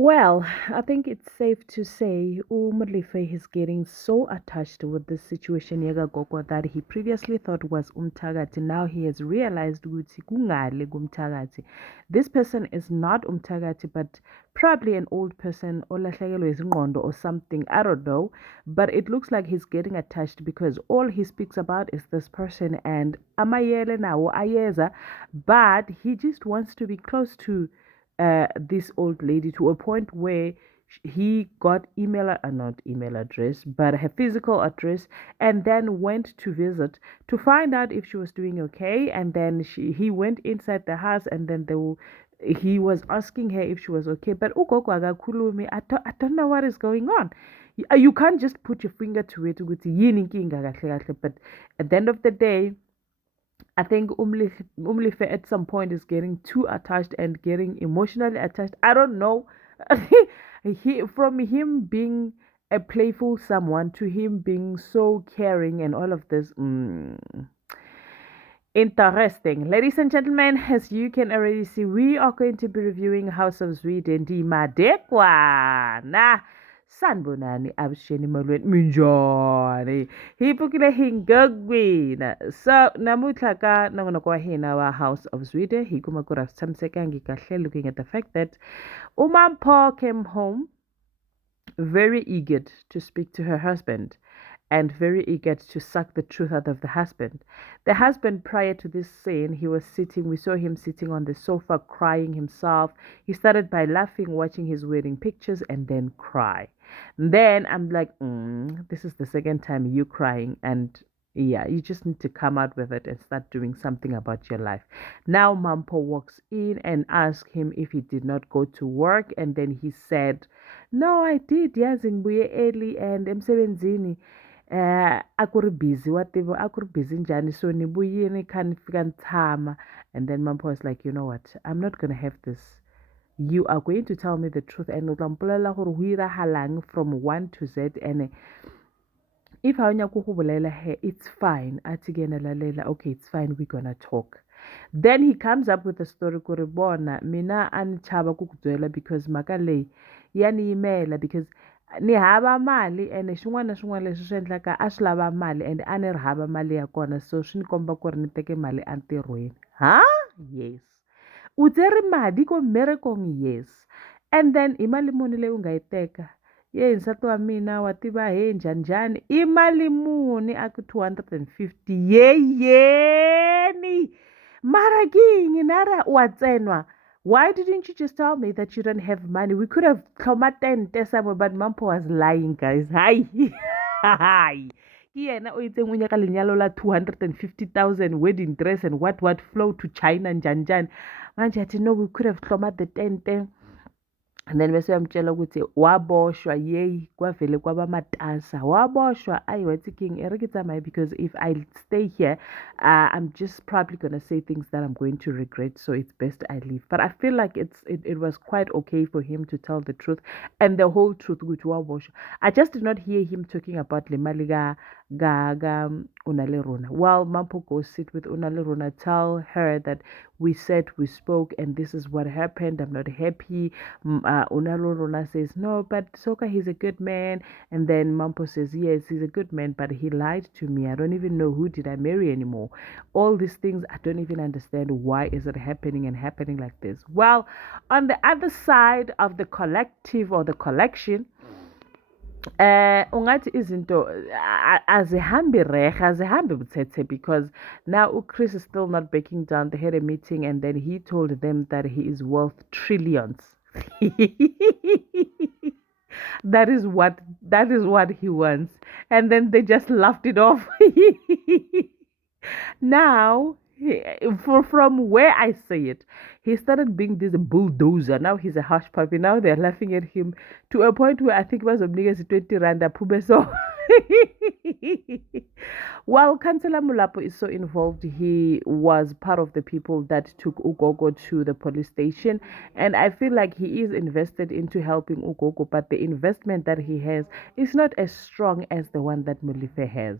Well, I think it's safe to say Umrlife is getting so attached with this situation Yega Gogo that he previously thought was Umtagati. Now he has realized ukuthi kungale kumtagati. This person is not Umtagati, but probably an old person or lahlekelwe izingqondo or something. I don't know. But it looks like he's getting attached because all he speaks about is this person and amayele nawo ayeza, but he just wants to be close to this old lady to a point where he got not email address, but her physical address, and then went to visit to find out if she was doing okay. And then he went inside the house, and then he was asking her if she was okay. But ugogo akakhulumi. I don't know what is going on. You can't just put your finger to it ukuthi yini inkinga kahle kahle. But at the end of the day, I think Umlife at some point is getting too attached and getting emotionally attached. I don't know. From him being a playful someone to him being so caring and all of this. Interesting. Ladies and gentlemen, as you can already see, we are going to be reviewing House of Sweden. Di madekwa na sanbonani abusheni molweni minjani hipukile hingagwina. So namuhla ka nongonoko wa hina wa House of Sweden hikuma ku tshamiseka kahle, looking at the fact that Umampho came home very eager to speak to her husband and very eager to suck the truth out of the husband. The husband, prior to this scene, we saw him sitting on the sofa crying himself. He started by laughing, watching his wedding pictures, and then cry. Then I'm like, this is the second time you crying, and yeah, you just need to come out with it and start doing something about your life. Now Mampo walks in and asks him if he did not go to work, and then he said, no, I did. Yes, ngibuye early and emsebenzini a busy whatever a busy njani so nibuyini kha nifika nitshama. And then Mampo was like, you know what, I'm not gonna have this. You are going to tell me the truth and utlampolela gore ho iragalang from 1 to Z, and if ha nya go bolela he, it's fine. Athi ke lalela, okay, it's fine, we're gonna talk. Then he comes up with a story gore bona mina anichaba ku kubyela because maka leyi ya ni yimela because ni hava mali ene xin'wana na xin'wana leswi swi endlaka a swi lava mali and a ni ri hava mali ya kona, so swi ni komba ku ri ni teke mali entirhweni. Yes. U tsere mali ko mmerekong? Yes. And then i mali muni leyi u nga yi teka? Ye nsati wa mina wa tiva he njhani njhani. I mali muni? A ku 250. Yeyeni mara ke yini nara wa tsenwa? Why didn't you just tell me that you don't have money? We could have come at 10 somewhere, but Mampo was lying, guys. Hi. Hi. Yena o itseng o nyaka lenyalo la 250,000 wedding dress and what flow to China njani. Manje athi no, we could have come at the 10. And then bese uyamtshela ukuthi waboshwa yeyi kwavele kwaba matasa waboshwa ayi wathi king ere ke tsamaye because if I stay here I'm just probably gonna say things that I'm going to regret, so it's best I leave. But I feel like it was quite okay for him to tell the truth and the whole truth ukuthi waboshwa. I just did not hear him talking about le mali ga Unalerona. Well, Mampo go sit with Unalerona, tell her that we said we spoke and this is what happened, I'm not happy. Unalerona says no, but Soka, he's a good man. And then Mampo says yes, he's a good man, but he lied to me. I don't even know who did I marry anymore. All these things I don't even understand. Why is it happening and happening like this? Well, on the other side of the collective or the collection, ungathi izinto azihambi rehe azihambi buthethe because now Chris is still not backing down. They had a meeting and then he told them that he is worth trillions. that is what he wants, and then they just laughed it off. Now, from where I see it, he started being this bulldozer. Now he's a hush puppy. Now they're laughing at him to a point where I think it was Omnigas 20 Randa Pubeso. While Kansela Mulapo is so involved, he was part of the people that took Ugogo to the police station. And I feel like he is invested into helping Ugogo, but the investment that he has is not as strong as the one that Mulife has.